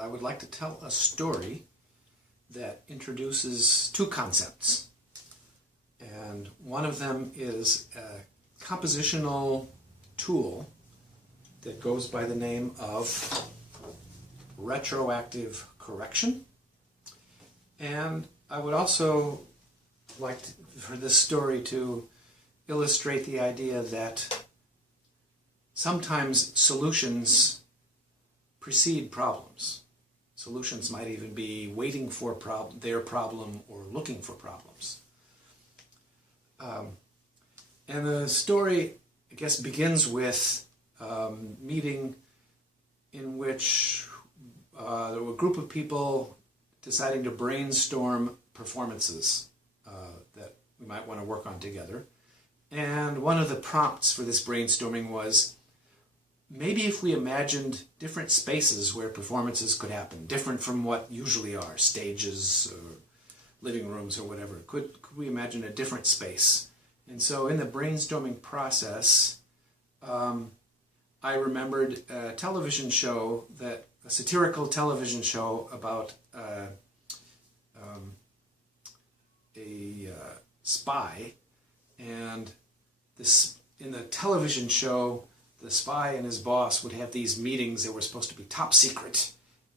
I would like to tell a story that introduces two concepts. And one of them is a compositional tool that goes by the name of Retroactive Correction. And I would also like for this story to illustrate the idea that sometimes solutions precede problems. Solutions might even be waiting for their problem or looking for problems. And the story, I guess, begins with a meeting in which there were a group of people deciding to brainstorm performances that we might want to work on together. And one of the prompts for this brainstorming was, maybe if we imagined different spaces where performances could happen, different from what usually are, stages or living rooms or whatever, could we imagine a different space? And so in the brainstorming process, I remembered a television show, a satirical television show about a spy, and in the television show, the spy and his boss would have these meetings that were supposed to be top secret,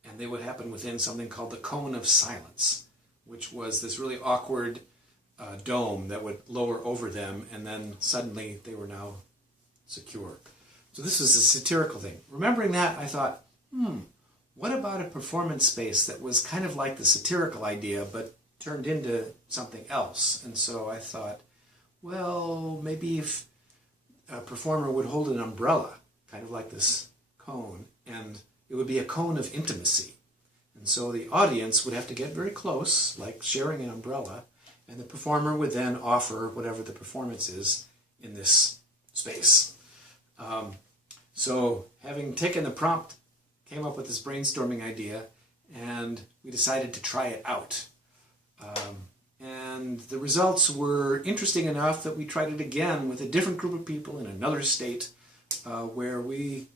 and they would happen within something called the cone of silence, which was this really awkward dome that would lower over them, and then suddenly they were now secure. So this was a satirical thing. Remembering that, I thought, what about a performance space that was kind of like the satirical idea, but turned into something else? And so I thought, well, maybe if a performer would hold an umbrella, kind of like this cone, and it would be a cone of intimacy. And so the audience would have to get very close, like sharing an umbrella, and the performer would then offer whatever the performance is in this space. So having taken the prompt, came up with this brainstorming idea, and we decided to try it out. And the results were interesting enough that we tried it again with a different group of people in another state, where we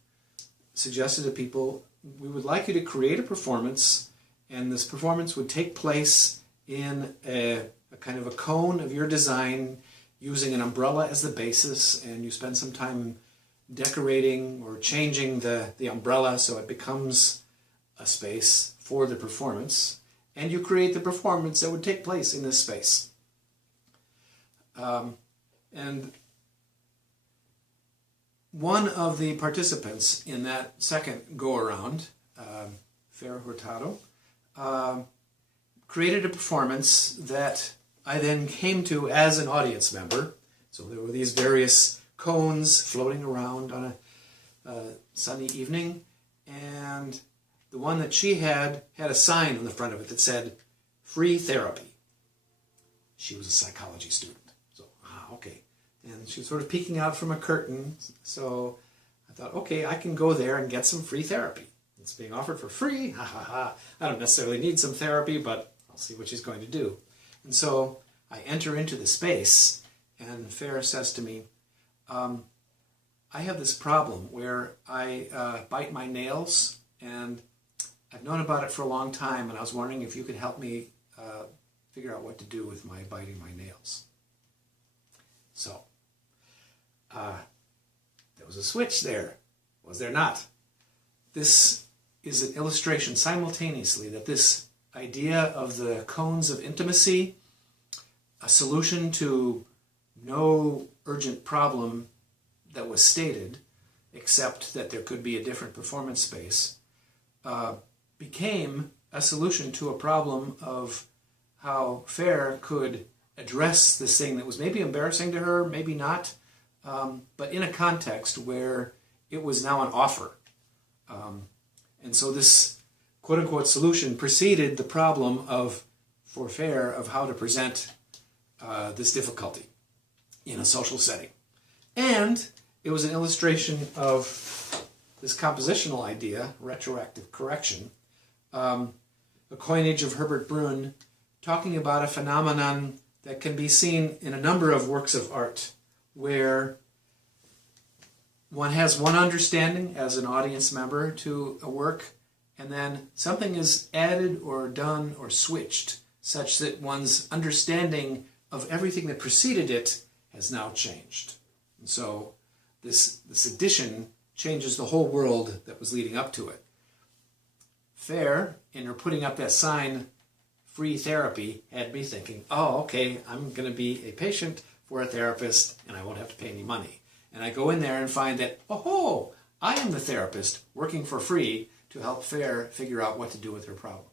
suggested to people, we would like you to create a performance, and this performance would take place in a kind of a cone of your design, using an umbrella as the basis, and you spend some time decorating or changing the umbrella so it becomes a space for the performance, and you create the performance that would take place in this space. And one of the participants in that second go-around, Fer Hurtado, created a performance that I then came to as an audience member. So there were these various cones floating around on a sunny evening, and the one that she had a sign on the front of it that said, "Free therapy." She was a psychology student, so, okay. And she was sort of peeking out from a curtain, so I thought, okay, I can go there and get some free therapy. It's being offered for free, ha ha ha. I don't necessarily need some therapy, but I'll see what she's going to do. And so I enter into the space, and Farah says to me, I have this problem where I bite my nails, and I've known about it for a long time, and I was wondering if you could help me figure out what to do with my biting my nails. So, there was a switch there, was there not? This is an illustration simultaneously that this idea of the cones of intimacy, a solution to no urgent problem that was stated, except that there could be a different performance space, became a solution to a problem of how Fer could address this thing that was maybe embarrassing to her, maybe not, but in a context where it was now an offer. And so this quote-unquote solution preceded the problem for Fer of how to present this difficulty in a social setting. And it was an illustration of this compositional idea, retroactive correction, a coinage of Herbert Brun, talking about a phenomenon that can be seen in a number of works of art, where one has one understanding as an audience member to a work, and then something is added or done or switched such that one's understanding of everything that preceded it has now changed. And so this addition changes the whole world that was leading up to it. Fair, in her putting up that sign, free therapy, had me thinking, oh, okay, I'm going to be a patient for a therapist and I won't have to pay any money. And I go in there and find that, oh, I am the therapist working for free to help Fair figure out what to do with her problem.